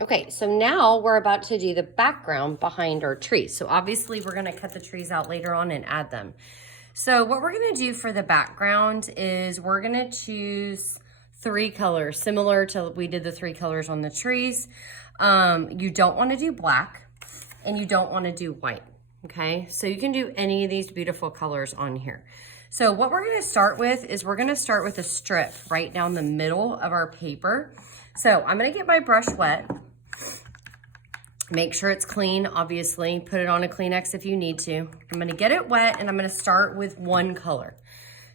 Okay, so now we're about to do the background behind our trees. So obviously we're gonna cut the trees out later on and add them. So what we're gonna do for the background is we're gonna choose 3 colors, similar to we did the 3 colors on the trees. You don't wanna do black and you don't wanna do white, okay? So you can do any of these beautiful colors on here. So what we're gonna start with is we're gonna start with a strip right down the middle of our paper. So I'm gonna get my brush wet. Make sure it's clean, obviously. Put it on a Kleenex if you need to. I'm gonna get it wet and I'm gonna start with one color.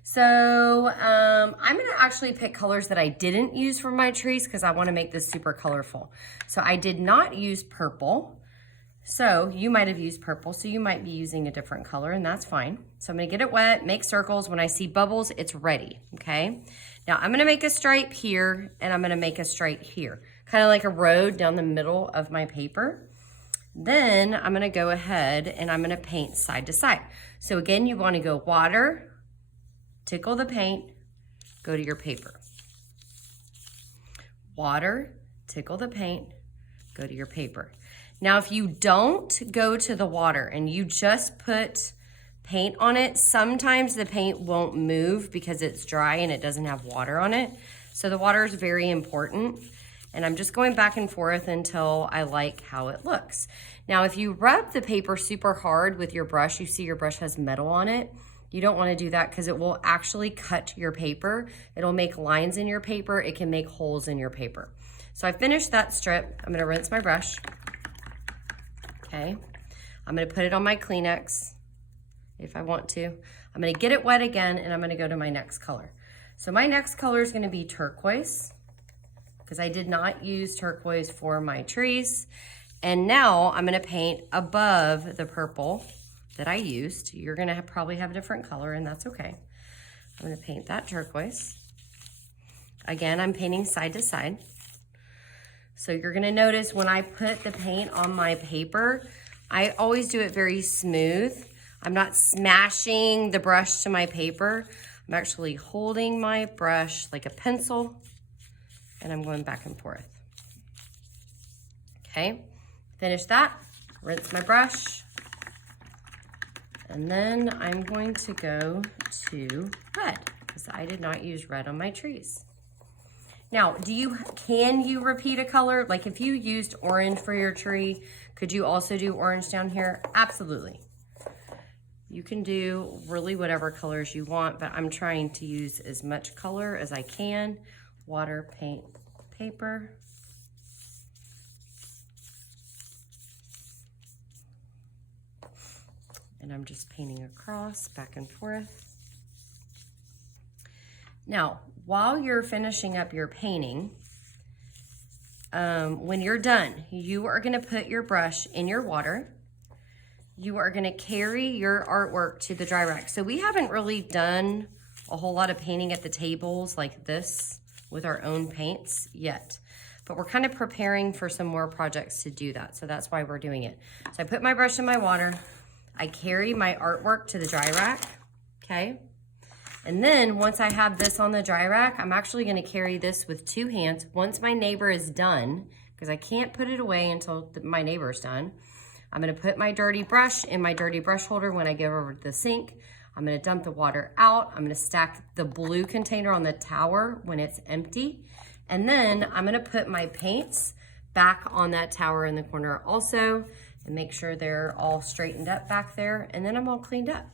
So I'm gonna actually pick colors that I didn't use for my trees because I wanna make this super colorful. So I did not use purple. So you might have used purple, so you might be using a different color and that's fine. So I'm gonna get it wet, make circles. When I see bubbles, it's ready, okay? Now I'm gonna make a stripe here and I'm gonna make a stripe here. Kind of like a road down the middle of my paper. Then I'm gonna go ahead and I'm gonna paint side to side. So again, you wanna go water, tickle the paint, go to your paper. Water, tickle the paint, go to your paper. Now, if you don't go to the water and you just put paint on it, sometimes the paint won't move because it's dry and it doesn't have water on it. So the water is very important. And I'm just going back and forth until I like how it looks. Now, if you rub the paper super hard with your brush, you see your brush has metal on it. You don't want to do that because it will actually cut your paper. It'll make lines in your paper. It can make holes in your paper. So I finished that strip. I'm gonna rinse my brush. Okay, I'm gonna put it on my Kleenex if I want to. I'm gonna get it wet again and I'm gonna go to my next color. So my next color is gonna be turquoise because I did not use turquoise for my trees. And now I'm gonna paint above the purple that I used. You're gonna probably have a different color and that's okay. I'm gonna paint that turquoise. Again, I'm painting side to side. So you're gonna notice when I put the paint on my paper, I always do it very smooth. I'm not smashing the brush to my paper. I'm actually holding my brush like a pencil and I'm going back and forth. Okay, finish that, rinse my brush. And then I'm going to go to red because I did not use red on my trees. Now, can you repeat a color? Like if you used orange for your tree, could you also do orange down here? Absolutely. You can do really whatever colors you want, but I'm trying to use as much color as I can. Water, paint, paper. And I'm just painting across, back and forth. Now, while you're finishing up your painting, when you're done, you are gonna put your brush in your water. You are gonna carry your artwork to the dry rack. So we haven't really done a whole lot of painting at the tables like this with our own paints yet, but we're kind of preparing for some more projects to do that. So that's why we're doing it. So I put my brush in my water. I carry my artwork to the dry rack, okay? And then once I have this on the dry rack, I'm actually gonna carry this with 2 hands. Once my neighbor is done, because I can't put it away until my neighbor's done, I'm gonna put my dirty brush in my dirty brush holder when I go over to the sink. I'm gonna dump the water out. I'm gonna stack the blue container on the tower when it's empty. And then I'm gonna put my paints back on that tower in the corner also and make sure they're all straightened up back there. And then I'm all cleaned up.